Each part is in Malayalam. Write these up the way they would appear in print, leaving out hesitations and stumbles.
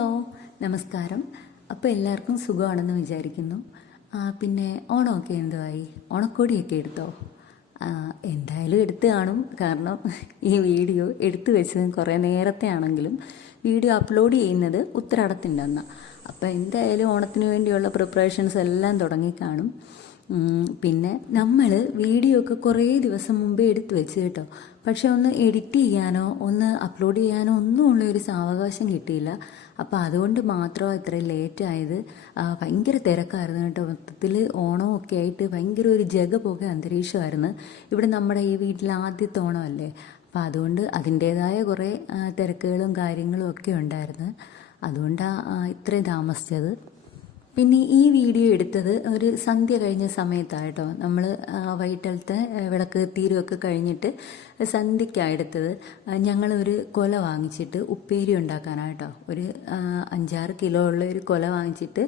ഹലോ, നമസ്കാരം. അപ്പോൾ എല്ലാവർക്കും സുഖമാണെന്ന് വിചാരിക്കുന്നു. പിന്നെ ഓണമൊക്കെ എന്തുവായി? ഓണക്കോടിയൊക്കെ എടുത്തോ? എന്തായാലും എടുത്ത് കാണും. കാരണം ഈ വീഡിയോ എടുത്തു വെച്ചത് കുറേ നേരത്തെ ആണെങ്കിലും വീഡിയോ അപ്ലോഡ് ചെയ്യുന്നത് ഉത്തരാടത്തിൻ്റെ അന്നാണ്. അപ്പോൾ എന്തായാലും ഓണത്തിന് വേണ്ടിയുള്ള പ്രിപ്പറേഷൻസ് എല്ലാം തുടങ്ങിക്കാണും. പിന്നെ നമ്മൾ വീഡിയോ ഒക്കെ കുറേ ദിവസം മുമ്പേ എടുത്തു വെച്ച് കേട്ടോ. പക്ഷെ ഒന്ന് എഡിറ്റ് ചെയ്യാനോ ഒന്ന് അപ്ലോഡ് ചെയ്യാനോ ഒന്നും ഉള്ളൊരു സാവകാശം കിട്ടിയില്ല. അപ്പോൾ അതുകൊണ്ട് മാത്രമാണ് ഇത്രയും ലേറ്റ് ആയത്. ഭയങ്കര തിരക്കായിരുന്നു കേട്ടോ. മൊത്തത്തിൽ ഓണമൊക്കെ ആയിട്ട് ഭയങ്കര ഒരു ജഗപൊക അന്തരീക്ഷമായിരുന്നു. ഇവിടെ നമ്മുടെ ഈ വീട്ടിൽ ആദ്യത്തെ ഓണമല്ലേ, അപ്പോൾ അതുകൊണ്ട് അതിൻ്റേതായ കുറേ തിരക്കുകളും കാര്യങ്ങളും ഒക്കെ ഉണ്ടായിരുന്നു. അതുകൊണ്ടാണ് ഇത്രയും താമസിച്ചത്. പിന്നെ ഈ വീഡിയോ എടുത്തത് ഒരു സന്ധ്യ കഴിഞ്ഞ സമയത്താണ് കേട്ടോ. നമ്മൾ വൈകിട്ടത്തെ വിളക്ക് തീരുമൊക്കെ കഴിഞ്ഞിട്ട് സന്ധ്യയ്ക്കാണ് എടുത്തത്. ഞങ്ങളൊരു കൊല വാങ്ങിച്ചിട്ട് ഉപ്പേരി ഉണ്ടാക്കാനായിട്ടോ. ഒരു 5-6 കിലോ ഉള്ള ഒരു കൊല വാങ്ങിച്ചിട്ട്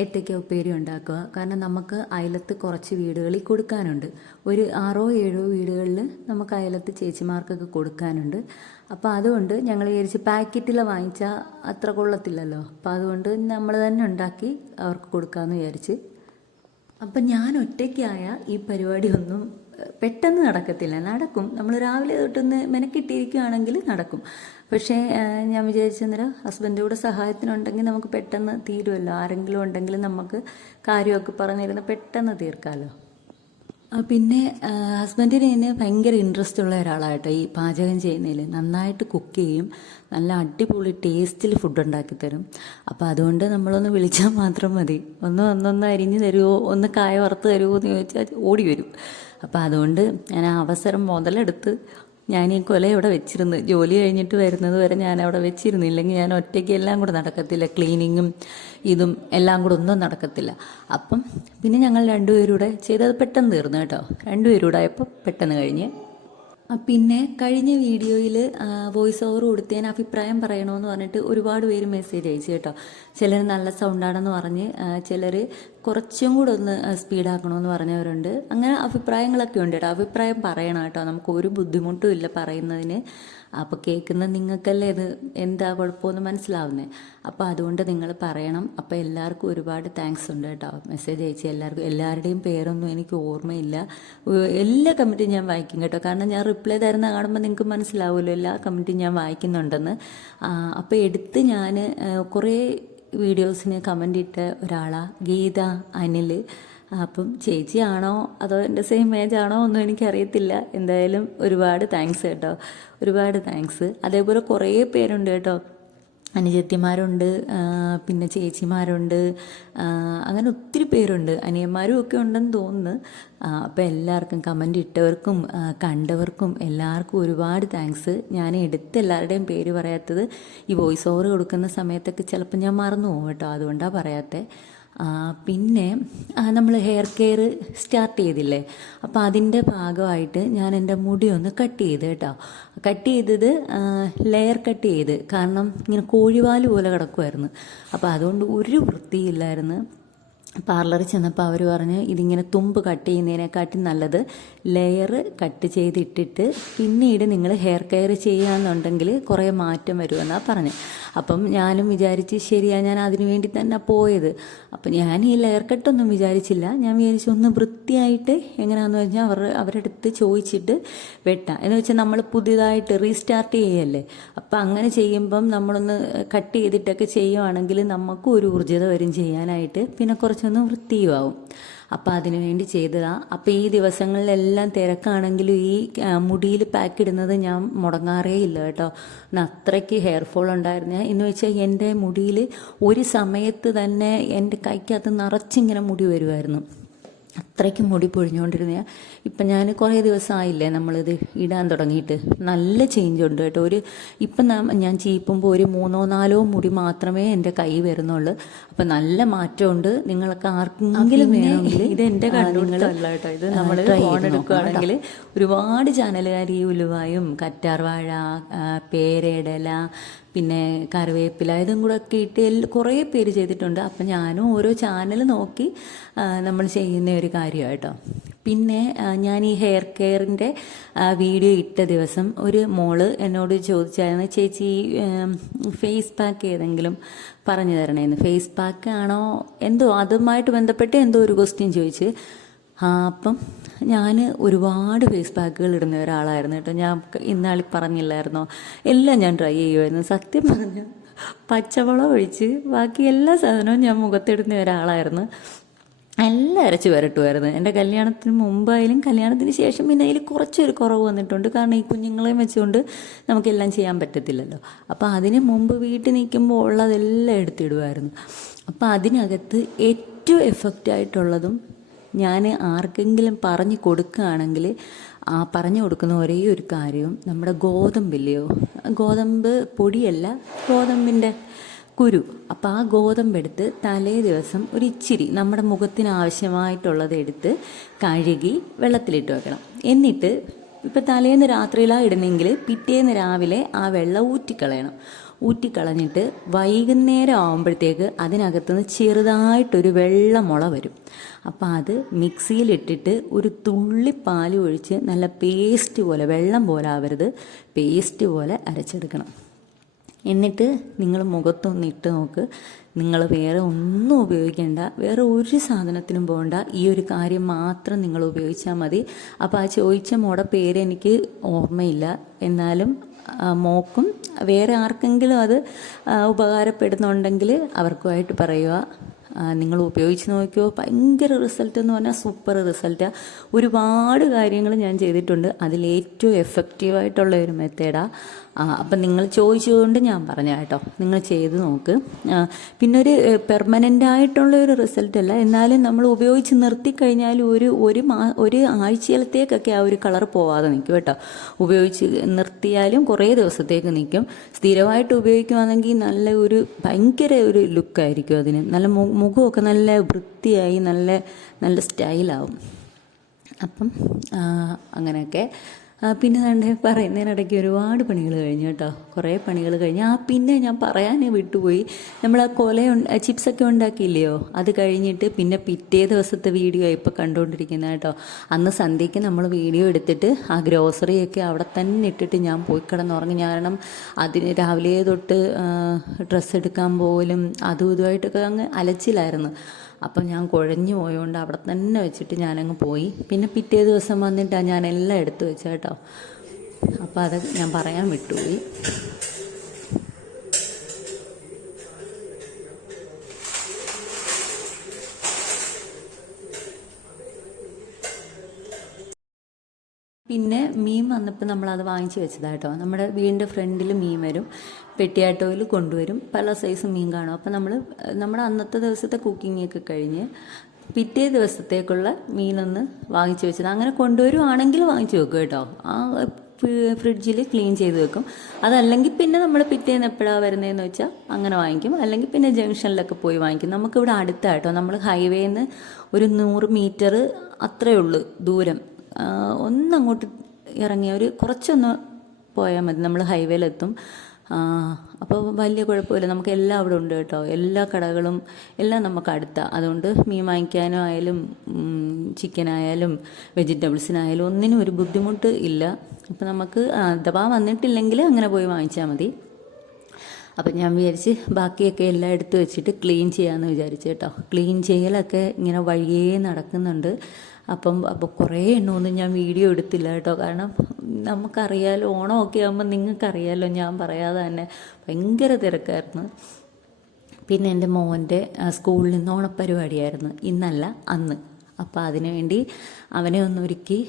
ഏത്തയ്ക്ക ഉപ്പേരി ഉണ്ടാക്കുക. കാരണം നമുക്ക് അയലത്ത് കുറച്ച് വീടുകളിൽ കൊടുക്കാനുണ്ട്. ഒരു 6-7 വീടുകളിൽ നമുക്ക് അയലത്ത് ചേച്ചിമാർക്കൊക്കെ കൊടുക്കാനുണ്ട്. അപ്പോൾ അതുകൊണ്ട് ഞങ്ങൾ വിചാരിച്ച് പാക്കറ്റിൽ വാങ്ങിച്ചാൽ അത്ര കൊള്ളത്തില്ലല്ലോ. അപ്പോൾ അതുകൊണ്ട് നമ്മൾ തന്നെ ഉണ്ടാക്കി അവർക്ക് കൊടുക്കാമെന്ന് വിചാരിച്ച്. അപ്പം ഞാൻ ഒറ്റയ്ക്കായ ഈ പരിപാടിയൊന്നും പെട്ടെന്ന് നടക്കത്തില്ല. നടക്കും, നമ്മൾ രാവിലെ തൊട്ടൊന്ന് മെനക്കിട്ടിരിക്കുകയാണെങ്കിൽ നടക്കും. പക്ഷേ ഞാൻ വിചാരിച്ചെന്നേരം ഹസ്ബൻഡ് കൂടെ സഹായത്തിനുണ്ടെങ്കിൽ നമുക്ക് പെട്ടെന്ന് തീരുമല്ലോ. ആരെങ്കിലും ഉണ്ടെങ്കിൽ നമുക്ക് കാര്യമൊക്കെ പറഞ്ഞിരുന്ന് പെട്ടെന്ന് തീർക്കാമല്ലോ. പിന്നെ ഹസ്ബൻഡിന് ഇതിന് ഭയങ്കര ഇൻട്രസ്റ്റ് ഉള്ള ഒരാളായിട്ടോ. ഈ പാചകം ചെയ്യുന്നതിൽ നന്നായിട്ട് കുക്ക് ചെയ്യും, നല്ല അടിപൊളി ടേസ്റ്റിൽ ഫുഡ് ഉണ്ടാക്കി തരും. അപ്പോൾ അതുകൊണ്ട് നമ്മളൊന്ന് വിളിച്ചാൽ മാത്രം മതി. ഒന്ന് അരിഞ്ഞ് തരുമോ, ഒന്ന് കായ വറുത്ത് തരുമോ എന്ന് ചോദിച്ചാൽ ഓടി വരും. അപ്പോൾ അതുകൊണ്ട് ഞാൻ ആ അവസരം മുതലെടുത്ത് ഞാൻ ഈ കൊല ഇവിടെ വെച്ചിരുന്നു. ജോലി കഴിഞ്ഞിട്ട് വരുന്നത് വരെ ഞാൻ അവിടെ വെച്ചിരുന്നു. ഇല്ലെങ്കിൽ ഞാൻ ഒറ്റയ്ക്ക് എല്ലാം കൂടെ നടക്കത്തില്ല. ക്ലീനിങ്ങും ഇതും എല്ലാം കൂടെ ഒന്നും നടക്കത്തില്ല. അപ്പം പിന്നെ ഞങ്ങൾ രണ്ടുപേരൂടെ ചെയ്തത് പെട്ടെന്ന് തീർന്നു കേട്ടോ. രണ്ടുപേരൂടെ ആയപ്പോൾ പെട്ടെന്ന് കഴിഞ്ഞ്. പിന്നെ കഴിഞ്ഞ വീഡിയോയിൽ വോയിസ് ഓവർ കൊടുത്തതിന് അഭിപ്രായം പറയണമെന്ന് പറഞ്ഞിട്ട് ഒരുപാട് പേര് മെസ്സേജ് അയച്ചു കേട്ടോ. ചിലർ നല്ല സൗണ്ടാണെന്ന് പറഞ്ഞ്, ചിലർ കുറച്ചും കൂടെ ഒന്ന് സ്പീഡാക്കണമെന്ന് പറഞ്ഞവരുണ്ട്. അങ്ങനെ അഭിപ്രായങ്ങളൊക്കെ ഉണ്ട് കേട്ടോ. അഭിപ്രായം പറയണം കേട്ടോ. നമുക്ക് ഒരു ബുദ്ധിമുട്ടും ഇല്ല പറയുന്നതിന്. അപ്പോൾ കേൾക്കുന്ന നിങ്ങൾക്കല്ലേ ഇത് എന്താ കുഴപ്പമെന്ന് മനസ്സിലാവുന്നത്. അപ്പോൾ അതുകൊണ്ട് നിങ്ങൾ പറയണം. അപ്പോൾ എല്ലാവർക്കും ഒരുപാട് താങ്ക്സ് ഉണ്ട് കേട്ടോ. മെസ്സേജ് അയച്ച് എല്ലാവരുടെയും പേരൊന്നും എനിക്ക് ഓർമ്മയില്ല. എല്ലാ കമൻറ്റും ഞാൻ വായിക്കും കേട്ടോ. കാരണം ഞാൻ റിപ്ലൈ തരുന്ന കാണുമ്പോൾ നിങ്ങൾക്ക് മനസ്സിലാവുമല്ലോ എല്ലാ കമൻറ്റും ഞാൻ വായിക്കുന്നുണ്ടെന്ന്. അപ്പോൾ എടുത്ത് ഞാൻ കുറേ വീഡിയോസിന് കമൻ്റ് ഇട്ട ഒരാളാണ് ഗീത അനിൽ. അപ്പം ചേച്ചിയാണോ അതോ എൻ്റെ സെയിം ഏജ് ആണോ ഒന്നും എനിക്കറിയത്തില്ല. എന്തായാലും ഒരുപാട് താങ്ക്സ് കേട്ടോ, ഒരുപാട് താങ്ക്സ്. അതേപോലെ കുറേ പേരുണ്ട് കേട്ടോ. അനുജത്തിമാരുണ്ട്, പിന്നെ ചേച്ചിമാരുണ്ട്, അങ്ങനെ ഒത്തിരി പേരുണ്ട്. അനിയന്മാരും ഒക്കെ ഉണ്ടെന്ന് തോന്നുന്നു. അപ്പോൾ എല്ലാവർക്കും കമൻ്റ് ഇട്ടവർക്കും കണ്ടവർക്കും എല്ലാവർക്കും ഒരുപാട് താങ്ക്സ്. ഞാൻ എടുത്ത് എല്ലാവരുടെയും പേര് പറയാത്തത് ഈ വോയിസ് ഓവർ കൊടുക്കുന്ന സമയത്തൊക്കെ ചിലപ്പോൾ ഞാൻ മറന്നു പോകും കേട്ടോ. അതുകൊണ്ടാണ് പറയാത്തത്. പിന്നെ നമ്മൾ ഹെയർ കെയർ സ്റ്റാർട്ട് ചെയ്തില്ലേ, അപ്പോൾ അതിൻ്റെ ഭാഗമായിട്ട് ഞാൻ എൻ്റെ മുടി ഒന്ന് കട്ട് ചെയ്ത് കേട്ടോ. കട്ട് ചെയ്തത് ലെയർ കട്ട് ചെയ്ത്, കാരണം ഇങ്ങനെ കോഴിവാല് പോലെ കിടക്കുമായിരുന്നു. അപ്പോൾ അതുകൊണ്ട് ഒരു വൃത്തിയില്ലായിരുന്നു. പാർലറിൽ ചെന്നപ്പോൾ അവർ പറഞ്ഞ് ഇതിങ്ങനെ തുമ്പ് കട്ട് ചെയ്യുന്നതിനെക്കാട്ടി നല്ലത് ലെയർ കട്ട് ചെയ്തിട്ടിട്ട് പിന്നീട് നിങ്ങൾ ഹെയർ കെയർ ചെയ്യുകയെന്നുണ്ടെങ്കിൽ കുറേ മാറ്റം വരുമെന്നാണ് പറഞ്ഞത്. അപ്പം ഞാനും വിചാരിച്ച് ശരിയാ, ഞാൻ അതിനു വേണ്ടി തന്നെ പോയത്. അപ്പം ഞാൻ ഈ ലെയർ കട്ടൊന്നും വിചാരിച്ചില്ല. ഞാൻ വിചാരിച്ചു ഒന്ന് വൃത്തിയായിട്ട് എങ്ങനെയാണെന്ന് വെച്ചാൽ അവരുടെ അടുത്ത് ചോദിച്ചിട്ട് വെട്ടാം എന്ന് വെച്ചാൽ നമ്മൾ പുതിയതായിട്ട് റീസ്റ്റാർട്ട് ചെയ്യല്ലേ. അപ്പം അങ്ങനെ ചെയ്യുമ്പം നമ്മളൊന്ന് കട്ട് ചെയ്തിട്ടൊക്കെ ചെയ്യുവാണെങ്കിൽ നമുക്കും ഒരു ഊർജ്ജത വരും ചെയ്യാനായിട്ട്, പിന്നെ കുറച്ചൊന്ന് വൃത്തിയുമാവും. അപ്പോൾ അതിനു വേണ്ടി ചെയ്തതാണ്. അപ്പോൾ ഈ ദിവസങ്ങളിലെല്ലാം തിരക്കാണെങ്കിലും ഈ മുടിയിൽ പാക്ക് ഇടുന്നത് ഞാൻ മുടങ്ങാറേ ഇല്ല കേട്ടോ. അത്രയ്ക്ക് ഹെയർ ഫോൾ ഉണ്ടായിരുന്നു. എന്ന് വെച്ചാൽ എൻ്റെ മുടിയിൽ ഒരു സമയത്ത് തന്നെ എൻ്റെ കൈക്കകത്ത് നിറച്ചിങ്ങനെ മുടി വരുമായിരുന്നു. അത്രയ്ക്ക് മുടി പൊഴിഞ്ഞുകൊണ്ടിരുന്ന. ഇപ്പം ഞാൻ കുറേ ദിവസമായില്ലേ നമ്മളിത് ഇടാൻ തുടങ്ങിയിട്ട്. നല്ല ചേഞ്ച് ഉണ്ട് കേട്ടോ. ഇപ്പം ഞാൻ ചീപ്പുമ്പോൾ ഒരു 3-4 മുടി മാത്രമേ എൻ്റെ കൈ വരുന്നുള്ളൂ. അപ്പം നല്ല മാറ്റമുണ്ട്. നിങ്ങൾക്ക് ആർക്കെങ്കിലും വേണമെങ്കിൽ ഇത് എൻ്റെ കണ്ണുകളല്ല കേട്ടോ. ഇത് നമ്മൾ ഫോൺ എടുക്കുകയാണെങ്കിൽ ഒരുപാട് ചാനലുകാർ ഈ ഉലുവായും കറ്റാർവാഴ, പേരയുടെ ഇല, പിന്നെ കറിവേപ്പില ഇതും കൂടെ ഒക്കെ ഇട്ട് കുറേ പേര് ചെയ്തിട്ടുണ്ട്. അപ്പം ഞാനും ഓരോ ചാനൽ നോക്കി നമ്മൾ ചെയ്യുന്ന ഒരു കാര്യമാണ് കേട്ടോ. പിന്നെ ഞാൻ ഈ ഹെയർ കെയറിൻ്റെ വീഡിയോ ഇട്ട ദിവസം ഒരു മോള് എന്നോട് ചോദിച്ചായിരുന്നു, ചേച്ചി ഫേസ് പാക്ക് ഏതെങ്കിലും പറഞ്ഞു തരണേന്ന്. ഫേസ് പാക്ക് ആണോ എന്തോ അതുമായിട്ട് ബന്ധപ്പെട്ട് എന്തോ ഒരു ക്വസ്റ്റ്യൻ ചോദിച്ച്. അപ്പം ഞാൻ ഒരുപാട് ഫേസ് പാക്കുകൾ ഇടുന്ന ഒരാളായിരുന്നു കേട്ടോ. ഞാൻ ഇന്നാളി പറഞ്ഞില്ലായിരുന്നോ, എല്ലാം ഞാൻ ട്രൈ ചെയ്യുമായിരുന്നു. സത്യം പറഞ്ഞു പച്ചവെള്ളം ഒഴിച്ച് ബാക്കി എല്ലാ സാധനവും ഞാൻ മുഖത്തിടുന്ന ഒരാളായിരുന്നു. എല്ലാം അരച്ച് വരട്ടുമായിരുന്നു. എൻ്റെ കല്യാണത്തിന് മുമ്പായാലും കല്യാണത്തിന് ശേഷം പിന്നെ അതിൽ കുറച്ചൊരു കുറവ് വന്നിട്ടുണ്ട്. കാരണം ഈ കുഞ്ഞുങ്ങളെയും വെച്ചുകൊണ്ട് നമുക്കെല്ലാം ചെയ്യാൻ പറ്റത്തില്ലല്ലോ. അപ്പോൾ അതിന് മുമ്പ് വീട്ടിൽ നിൽക്കുമ്പോൾ ഉള്ളതെല്ലാം എടുത്തിടുമായിരുന്നു. അപ്പോൾ അതിനകത്ത് ഏറ്റവും എഫക്റ്റായിട്ടുള്ളതും ഞാൻ ആർക്കെങ്കിലും പറഞ്ഞു കൊടുക്കുകയാണെങ്കിൽ പറഞ്ഞു കൊടുക്കുന്ന ഒരേ ഒരു കാര്യവും നമ്മുടെ ഗോതമ്പില്ലയോ, ഗോതമ്പ് പൊടിയല്ല, ഗോതമ്പിൻ്റെ കുരു. അപ്പോൾ ആ ഗോതമ്പെടുത്ത് തലേ ദിവസം ഒരു ഇച്ചിരി നമ്മുടെ മുഖത്തിന് ആവശ്യമായിട്ടുള്ളത് എടുത്ത് കഴുകി വെള്ളത്തിലിട്ട് വെക്കണം. എന്നിട്ട് ഇപ്പം തലേന്ന് രാത്രിയിലാണ് ഇടുന്നെങ്കിൽ പിറ്റേന്ന് രാവിലെ ആ വെള്ളം ഊറ്റിക്കളഞ്ഞിട്ട് വൈകുന്നേരം ആകുമ്പോഴത്തേക്ക് അതിനകത്തുനിന്ന് ചെറുതായിട്ടൊരു വെള്ള മുള വരും. അപ്പോൾ അത് മിക്സിയിലിട്ടിട്ട് ഒരു തുള്ളി പാൽ ഒഴിച്ച് നല്ല പേസ്റ്റ് പോലെ, വെള്ളം പോലെ ആവരുത്, പേസ്റ്റ് പോലെ അരച്ചെടുക്കണം. എന്നിട്ട് നിങ്ങൾ മുഖത്തൊന്ന് ഇട്ട് നോക്ക്. നിങ്ങൾ വേറെ ഒന്നും ഉപയോഗിക്കേണ്ട, വേറെ ഒരു സാധനത്തിനും പോകണ്ട, ഈ ഒരു കാര്യം മാത്രം നിങ്ങൾ ഉപയോഗിച്ചാൽ മതി. അപ്പോൾ ആ ചോദിച്ച മോടെ പേര് എനിക്ക് ഓർമ്മയില്ല, എന്നാലും മോക്കും വേറെ ആർക്കെങ്കിലും അത് ഉപകാരപ്പെടുന്നുണ്ടെങ്കിൽ അവർക്കുമായിട്ട് പറയുക. നിങ്ങൾ ഉപയോഗിച്ച് നോക്കിയോ, ഭയങ്കര റിസൾട്ട് എന്ന് പറഞ്ഞാൽ സൂപ്പർ റിസൾട്ടാണ്. ഒരുപാട് കാര്യങ്ങൾ ഞാൻ ചെയ്തിട്ടുണ്ട്. അതിലേറ്റവും എഫക്റ്റീവായിട്ടുള്ള ഒരു മെത്തേഡാണ്. അപ്പം നിങ്ങൾ ചോദിച്ചുകൊണ്ട് ഞാൻ പറഞ്ഞ കേട്ടോ, നിങ്ങൾ ചെയ്ത് നോക്ക്. പിന്നെ ഒരു പെർമനൻ്റ് ആയിട്ടുള്ള ഒരു റിസൾട്ടല്ല, എന്നാലും നമ്മൾ ഉപയോഗിച്ച് നിർത്തിക്കഴിഞ്ഞാൽ ഒരു ആഴ്ചയിലത്തേക്കൊക്കെ ആ ഒരു കളർ പോവാതെ നിൽക്കും കേട്ടോ. ഉപയോഗിച്ച് നിർത്തിയാലും കുറേ ദിവസത്തേക്ക് നിൽക്കും. സ്ഥിരമായിട്ട് ഉപയോഗിക്കുകയാണെങ്കിൽ നല്ല ഒരു ഭയങ്കര ഒരു ലുക്കായിരിക്കും അതിന്. നല്ല മുഖമൊക്കെ നല്ല വൃത്തിയായി നല്ല സ്റ്റൈലാവും. അപ്പം അങ്ങനെയൊക്കെ. പിന്നെ തന്നെ പറയുന്നതിനിടയ്ക്ക് ഒരുപാട് പണികൾ കഴിഞ്ഞു കേട്ടോ, കുറേ പണികൾ കഴിഞ്ഞ്. പിന്നെ ഞാൻ പറയാനേ വിട്ടുപോയി, നമ്മൾ ആ ചിപ്സൊക്കെ ഉണ്ടാക്കിയില്ലയോ, അത് കഴിഞ്ഞിട്ട് പിന്നെ പിറ്റേ ദിവസത്തെ വീഡിയോ ഇപ്പോൾ കണ്ടുകൊണ്ടിരിക്കുന്നത് കേട്ടോ. അന്ന് സന്ധ്യയ്ക്ക് നമ്മൾ വീഡിയോ എടുത്തിട്ട് ആ ഗ്രോസറിയൊക്കെ അവിടെ തന്നെ ഇട്ടിട്ട് ഞാൻ പോയി കിടന്നുറങ്ങി. കാരണം അതിന് രാവിലെ തൊട്ട് ഡ്രസ്സ് എടുക്കാൻ പോലും അതും ഇതുമായിട്ടൊക്കെ അങ്ങ് അലച്ചിലായിരുന്നു. അപ്പം ഞാൻ കുഴഞ്ഞു പോയതുകൊണ്ട് അവിടെ തന്നെ വെച്ചിട്ട് ഞാനങ്ങ് പോയി. പിന്നെ പിറ്റേ ദിവസം വന്നിട്ടാണ് ഞാൻ എല്ലാം എടുത്തു വെച്ച കേട്ടോ. അപ്പോൾ അത് ഞാൻ പറയാൻ വിട്ടുപോയി. പിന്നെ മീൻ വന്നപ്പോൾ നമ്മളത് വാങ്ങിച്ച് വെച്ചതാണ് കേട്ടോ. നമ്മുടെ വീടിൻ്റെ ഫ്രണ്ടിൽ മീൻ വരും, പെട്ടിയാട്ടോയിൽ കൊണ്ടുവരും, പല സൈസ് മീൻ കാണും. അപ്പോൾ നമ്മുടെ അന്നത്തെ ദിവസത്തെ കുക്കിങ്ങൊക്കെ കഴിഞ്ഞ് പിറ്റേ ദിവസത്തേക്കുള്ള മീനൊന്ന് വാങ്ങിച്ച് വെച്ചത്. അങ്ങനെ കൊണ്ടുവരുവാണെങ്കിൽ വാങ്ങിച്ച് വെക്കും കേട്ടോ. ആ ഫ്രിഡ്ജിൽ ക്ലീൻ ചെയ്ത് വെക്കും. അതല്ലെങ്കിൽ പിന്നെ നമ്മൾ പിറ്റേന്ന് എപ്പോഴാണ് വരുന്നതെന്ന് വെച്ചാൽ അങ്ങനെ വാങ്ങിക്കും. അല്ലെങ്കിൽ പിന്നെ ജംഗ്ഷനിലൊക്കെ പോയി വാങ്ങിക്കും. നമുക്കിവിടെ അടുത്താട്ടോ, നമ്മൾ ഹൈവേയിൽ നിന്ന് ഒരു 100 മീറ്റർ അത്രയേ ഉള്ളൂ ദൂരം. ഒന്നങ്ങോട്ട് ഇറങ്ങിയ കുറച്ചൊന്ന് പോയാൽ മതി, നമ്മൾ ഹൈവേയിലെത്തും. അപ്പോൾ വലിയ കുഴപ്പമില്ല, നമുക്ക് എല്ലാം അവിടെ ഉണ്ട് കേട്ടോ. എല്ലാ കടകളും എല്ലാം നമുക്ക് അടുത്താണ്. അതുകൊണ്ട് മീൻ വാങ്ങിക്കാനും ആയാലും ചിക്കനായാലും വെജിറ്റബിൾസിനായാലും ഒന്നിനും ഒരു ബുദ്ധിമുട്ട് ഇല്ല. അപ്പോൾ നമുക്ക് അഥവാ വന്നിട്ടില്ലെങ്കിൽ അങ്ങനെ പോയി വാങ്ങിച്ചാൽ മതി. അപ്പം ഞാൻ വിചാരിച്ച് ബാക്കിയൊക്കെ എല്ലാം എടുത്ത് വെച്ചിട്ട് ക്ലീൻ ചെയ്യാമെന്ന് വിചാരിച്ചു കേട്ടോ. ക്ലീൻ ചെയ്യലൊക്കെ ഇങ്ങനെ വഴിയേ നടക്കുന്നുണ്ട്. അപ്പോൾ കുറേ എണ്ണമൊന്നും ഞാൻ വീഡിയോ എടുത്തില്ല കേട്ടോ. കാരണം നമുക്കറിയാലോ, ഓണമൊക്കെ ആകുമ്പോൾ നിങ്ങൾക്കറിയാലോ, ഞാൻ പറയാതെ തന്നെ ഭയങ്കര തിരക്കായിരുന്നു. പിന്നെ എൻ്റെ മോൻ്റെ സ്കൂളിൽ നിന്ന് ഓണപ്പരിപാടിയായിരുന്നു, ഇന്നല്ല അന്ന്. അപ്പോൾ അതിനു വേണ്ടി അവനെ ഒന്ന് ഒരുക്കി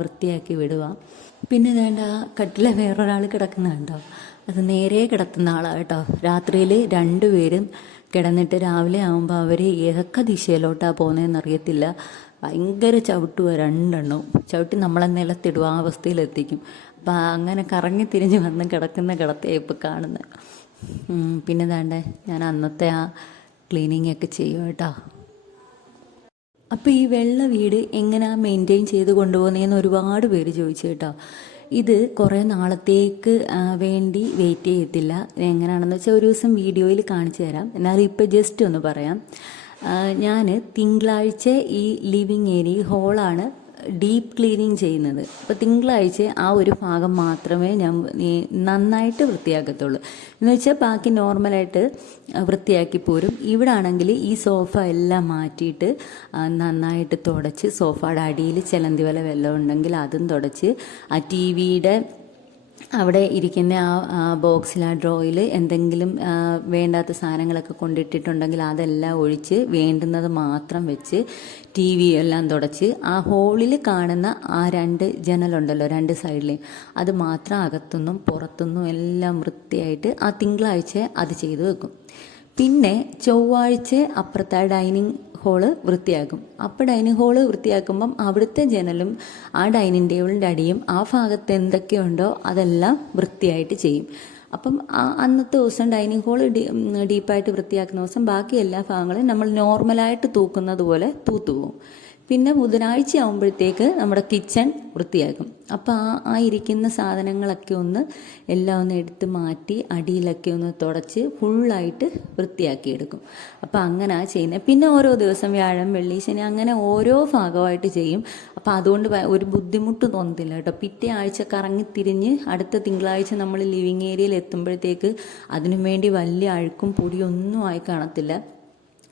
വൃത്തിയാക്കി വിടുക. പിന്നെ വേണ്ട കട്ടിലെ വേറൊരാൾ കിടക്കുന്ന കണ്ടോ, അത് നേരെ കിടത്തുന്ന ആളാണ് കേട്ടോ. രാത്രിയിൽ 2 പേരും കിടന്നിട്ട് രാവിലെ ആകുമ്പോൾ അവർ ഏതൊക്കെ ദിശയിലോട്ടാണ് പോകുന്നതെന്ന് അറിയത്തില്ല. ഭയങ്കര ചവിട്ടുക, 2 എണ്ണവും ചവിട്ടി നമ്മളെ നിലത്തിടുക, ആ അവസ്ഥയിലെത്തിക്കും. അപ്പം അങ്ങനെ കറങ്ങി തിരിഞ്ഞ് വന്ന് കിടക്കുന്ന കിടത്തയാണ് ഇപ്പോൾ കാണുന്നത്. പിന്നെ വേണ്ടേ ഞാൻ അന്നത്തെ ആ ക്ലീനിങ് ഒക്കെ ചെയ്യും കേട്ടോ. അപ്പോൾ ഈ വെള്ള വീട് എങ്ങനെയാണ് മെയിൻറ്റെയിൻ ചെയ്ത് കൊണ്ടുപോകുന്നതെന്ന് ഒരുപാട് പേര് ചോദിച്ചു കേട്ടോ. ഇത് കുറേ നാളത്തേക്ക് വേണ്ടി വെയിറ്റ് ചെയ്യത്തില്ല. എങ്ങനെയാണെന്ന് വെച്ചാൽ ഒരു ദിവസം വീഡിയോയിൽ കാണിച്ചു തരാം. എന്നാലും ഇപ്പോൾ ജസ്റ്റ് ഒന്ന് പറയാം. ഞാൻ തിങ്കളാഴ്ച ഈ ലിവിങ് ഏരിയ ഹോളാണ് ഡീപ്പ് ക്ലീനിങ് ചെയ്യുന്നത്. അപ്പോൾ തിങ്കളാഴ്ച ആ ഒരു ഭാഗം മാത്രമേ ഞാൻ നന്നായിട്ട് വൃത്തിയാക്കത്തുള്ളൂ. എന്ന് വെച്ചാൽ ബാക്കി നോർമലായിട്ട് വൃത്തിയാക്കി പോരും. ഇവിടെ ആണെങ്കിൽ ഈ സോഫ എല്ലാം മാറ്റിയിട്ട് നന്നായിട്ട് തുടച്ച്, സോഫയുടെ അടിയിൽ ചിലന്തി വല വെള്ളം ഉണ്ടെങ്കിൽ അതും തുടച്ച്, ആ ടി വിയുടെ അവിടെ ഇരിക്കുന്ന ആ ബോക്സിൽ, ആ ഡ്രോയിൽ എന്തെങ്കിലും വേണ്ടാത്ത സാധനങ്ങളൊക്കെ കൊണ്ടിട്ടിട്ടുണ്ടെങ്കിൽ അതെല്ലാം ഒഴിച്ച് വേണ്ടുന്നത് മാത്രം വെച്ച് ടി വി എല്ലാം തുടച്ച്, ആ ഹോളിൽ കാണുന്ന ആ 2 ജനലുണ്ടല്ലോ 2 സൈഡിലെയും, അത് മാത്രം അകത്തുനിന്നും പുറത്തുനിന്നും എല്ലാം വൃത്തിയായിട്ട് ആ തിങ്കളാഴ്ച അത് ചെയ്തു വെക്കും. പിന്നെ ചൊവ്വാഴ്ച അപ്പുറത്തെ ഡൈനിങ് ഹോള് വൃത്തിയാക്കും. അപ്പോൾ ഡൈനിങ് ഹോള് വൃത്തിയാക്കുമ്പം അവിടുത്തെ ജനലും ആ ഡൈനിങ് ടേബിളിൻ്റെ അടിയും ആ ഭാഗത്ത് എന്തൊക്കെയുണ്ടോ അതെല്ലാം വൃത്തിയായിട്ട് ചെയ്യും. അപ്പം അന്നത്തെ ദിവസം ഡൈനിങ് ഹോള് ഡീപ്പായിട്ട് വൃത്തിയാക്കുന്ന ദിവസം ബാക്കി എല്ലാ ഭാഗങ്ങളും നമ്മൾ നോർമലായിട്ട് തൂക്കുന്നത് പോലെ തൂത്തുപോകും. പിന്നെ ബുധനാഴ്ച ആകുമ്പോഴത്തേക്ക് നമ്മുടെ കിച്ചൺ വൃത്തിയാക്കും. അപ്പോൾ ആ ഇരിക്കുന്ന സാധനങ്ങളൊക്കെ എല്ലാം ഒന്ന് എടുത്ത് മാറ്റി അടിയിലൊക്കെ ഒന്ന് തുടച്ച് ഫുള്ളായിട്ട് വൃത്തിയാക്കിയെടുക്കും. അപ്പോൾ അങ്ങനെ ചെയ്യുന്നത്. പിന്നെ ഓരോ ദിവസം വ്യാഴം, വെള്ളി, ശനി അങ്ങനെ ഓരോ ഭാഗമായിട്ട് ചെയ്യും. അപ്പോൾ അതുകൊണ്ട് ഒരു ബുദ്ധിമുട്ട് തോന്നത്തില്ല കേട്ടോ. പിറ്റേ ആഴ്ച കറങ്ങിത്തിരിഞ്ഞ് അടുത്ത തിങ്കളാഴ്ച നമ്മൾ ലിവിങ് ഏരിയയിൽ എത്തുമ്പോഴത്തേക്ക് അതിനു വേണ്ടി വലിയ അഴുക്കും പൊടിയൊന്നും ആയി കാണത്തില്ല.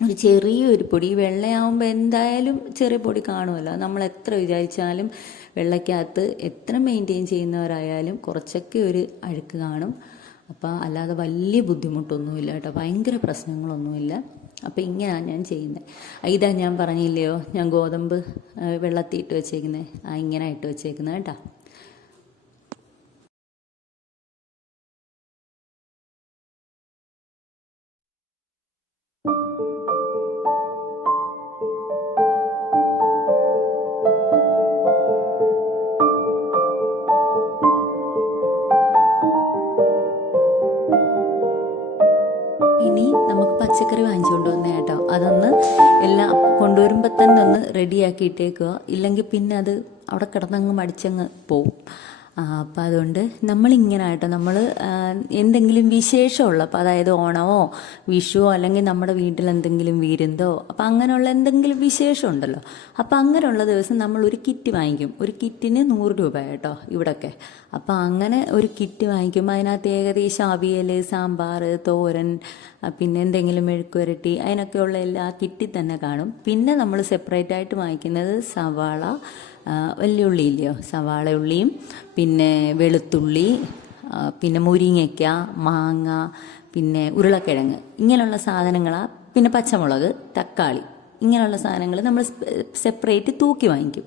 ഒരു ചെറിയൊരു പൊടി, വെള്ളയാവുമ്പോൾ എന്തായാലും ചെറിയ പൊടി കാണുമല്ലോ. നമ്മൾ എത്ര വിചാരിച്ചാലും വെള്ളയ്ക്കകത്ത് എത്ര മെയിൻറ്റെയിൻ ചെയ്യുന്നവരായാലും കുറച്ചൊക്കെ ഒരു അഴുക്ക് കാണും. അപ്പോൾ അല്ലാതെ വലിയ ബുദ്ധിമുട്ടൊന്നുമില്ല കേട്ടോ, ഭയങ്കര പ്രശ്നങ്ങളൊന്നുമില്ല. അപ്പോൾ ഇങ്ങനെയാണ് ഞാൻ ചെയ്യുന്നത്. ഇതാ ഞാൻ പറഞ്ഞില്ലയോ, ഞാൻ ഗോതമ്പ് വെള്ളത്തിൽ ഇട്ട് വെച്ചേക്കുന്നത്, ഇങ്ങനെ ഇട്ട് വെച്ചേക്കുന്നത് കേട്ടോ. ഇനി നമുക്ക് പച്ചക്കറി വാങ്ങിച്ചുകൊണ്ട് വന്നേ കേട്ടോ. അതൊന്ന് എല്ലാം കൊണ്ടുവരുമ്പോൾ തന്നെ ഒന്ന് റെഡിയാക്കി ഇട്ടേക്കുക. ഇല്ലെങ്കിൽ പിന്നെ അത് അവിടെ കിടന്നങ്ങ് മടിച്ചങ്ങ് പോവും. അപ്പം അതുകൊണ്ട് നമ്മളിങ്ങനെ കേട്ടോ, നമ്മൾ എന്തെങ്കിലും വിശേഷമുള്ളപ്പോൾ, അതായത് ഓണമോ വിഷുവോ അല്ലെങ്കിൽ നമ്മുടെ വീട്ടിൽ എന്തെങ്കിലും വിരുന്തോ, അപ്പം അങ്ങനെയുള്ള എന്തെങ്കിലും വിശേഷം ഉണ്ടല്ലോ, അപ്പം അങ്ങനെയുള്ള ദിവസം നമ്മൾ ഒരു കിറ്റ് വാങ്ങിക്കും. ഒരു കിറ്റിന് 100 രൂപ കേട്ടോ ഇവിടെയൊക്കെ. അപ്പം അങ്ങനെ ഒരു കിറ്റ് വാങ്ങിക്കുമ്പോൾ അതിനകത്ത് ഏകദേശം അവിയൽ, സാമ്പാർ, തോരൻ, പിന്നെ എന്തെങ്കിലും മെഴുക്കുവരട്ടി, അതിനൊക്കെയുള്ള എല്ലാ കിറ്റിൽ തന്നെ കാണും. പിന്നെ നമ്മൾ സെപ്പറേറ്റ് ആയിട്ട് വാങ്ങിക്കുന്നത് സവാള, വലിയ ഉള്ളി ഇല്ലയോ, സവാള ഉള്ളിയും പിന്നെ വെളുത്തുള്ളി, പിന്നെ മുരിങ്ങയ്ക്ക, മാങ്ങ, പിന്നെ ഉരുളക്കിഴങ്ങ്, ഇങ്ങനെയുള്ള സാധനങ്ങളാണ്. പിന്നെ പച്ചമുളക്, തക്കാളി, ഇങ്ങനെയുള്ള സാധനങ്ങൾ നമ്മൾ സെപ്പറേറ്റ് തൂക്കി വാങ്ങിക്കും.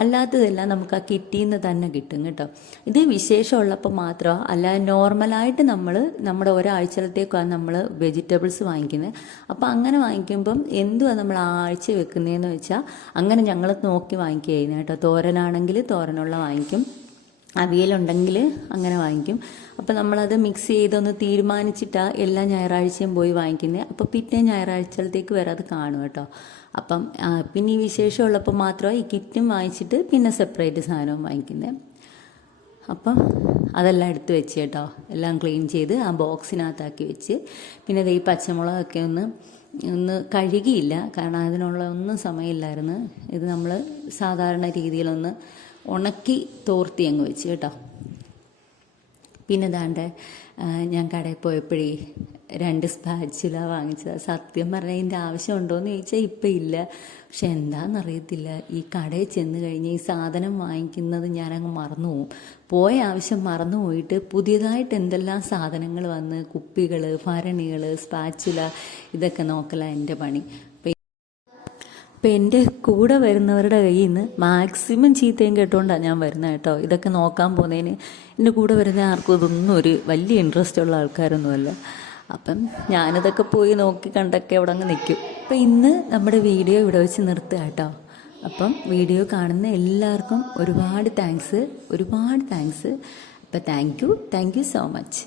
അല്ലാത്തതെല്ലാം നമുക്ക് ആ കിറ്റിൽ നിന്ന് തന്നെ കിട്ടും കേട്ടോ. ഇത് വിശേഷമുള്ളപ്പോൾ മാത്രമാണ്, അല്ലാതെ നോർമലായിട്ട് നമ്മുടെ ഒരാഴ്ചത്തേക്കാണ് നമ്മൾ വെജിറ്റബിൾസ് വാങ്ങിക്കുന്നത്. അപ്പോൾ അങ്ങനെ വാങ്ങിക്കുമ്പം എന്തുവാ നമ്മൾ ആഴ്ച വെക്കുന്നതെന്ന് വെച്ചാൽ അങ്ങനെ ഞങ്ങൾ നോക്കി വാങ്ങിക്കുക ചെയ്യുന്നത് കേട്ടോ. തോരനാണെങ്കിൽ തോരനുള്ള വാങ്ങിക്കും, അവിയലുണ്ടെങ്കിൽ അങ്ങനെ വാങ്ങിക്കും. അപ്പോൾ നമ്മളത് മിക്സ് ചെയ്തൊന്ന് തീരുമാനിച്ചിട്ടാണ് എല്ലാ ഞായറാഴ്ചയും പോയി വാങ്ങിക്കുന്നത്. അപ്പോൾ പിറ്റേ ഞായറാഴ്ചത്തേക്ക് വരെ അത് കാണും കേട്ടോ. അപ്പം പിന്നെ ഈ വിശേഷമുള്ളപ്പോൾ മാത്രമേ ഈ കിറ്റും വാങ്ങിച്ചിട്ട് പിന്നെ സെപ്പറേറ്റ് സാധനവും വാങ്ങിക്കുന്നത്. അപ്പം അതെല്ലാം എടുത്ത് വെച്ച് കേട്ടോ, എല്ലാം ക്ലീൻ ചെയ്ത് ആ ബോക്സിനകത്താക്കി വെച്ച്. പിന്നെ ഈ പച്ചമുളകൊക്കെ ഒന്ന് കഴുകിയില്ല, കാരണം അതിനുള്ള ഒന്നും സമയമില്ലായിരുന്നു. ഇത് നമ്മൾ സാധാരണ രീതിയിലൊന്ന് ഉണക്കി തോർത്തി അങ്ങ് വെച്ച് കേട്ടോ. പിന്നെ ദാണ്ടെ ഞാൻ കടയിൽ പോയപ്പോഴേ 2 സ്പാച്ചുല വാങ്ങിച്ചത്. സത്യം പറഞ്ഞാൽ ഇതിൻ്റെ ആവശ്യമുണ്ടോയെന്ന് ചോദിച്ചാൽ ഇപ്പം ഇല്ല. പക്ഷെ എന്താണെന്നറിയത്തില്ല, ഈ കടയിൽ ചെന്ന് കഴിഞ്ഞ് ഈ സാധനം വാങ്ങിക്കുന്നത് ഞാനങ്ങ് മറന്നു പോകും. പോയ ആവശ്യം മറന്നു പോയിട്ട് പുതിയതായിട്ട് എന്തെല്ലാം സാധനങ്ങൾ വന്ന്, കുപ്പികൾ, ഭരണികൾ, സ്പാച്ചുല, ഇതൊക്കെ നോക്കലാണ് എൻ്റെ പണി. അപ്പം എൻ്റെ കൂടെ വരുന്നവരുടെ കയ്യിൽ നിന്ന് മാക്സിമം ചീത്തയും കേട്ടുകൊണ്ടാണ് ഞാൻ വരുന്നത് കേട്ടോ. ഇതൊക്കെ നോക്കാൻ പോകുന്നതിന് എൻ്റെ കൂടെ വരുന്ന ആർക്കും ഇതൊന്നും ഒരു വലിയ ഇൻട്രസ്റ്റ് ഉള്ള ആൾക്കാരൊന്നുമല്ല. അപ്പം ഞാനിതൊക്കെ പോയി നോക്കി കണ്ടൊക്കെ അവിടെ അങ്ങ് നിൽക്കും. അപ്പം ഇന്ന് നമ്മുടെ വീഡിയോ ഇവിടെ വെച്ച് നിർത്തുക കേട്ടോ. അപ്പം വീഡിയോ കാണുന്ന എല്ലാവർക്കും ഒരുപാട് താങ്ക്സ്. അപ്പം താങ്ക് യു സോ മച്ച്.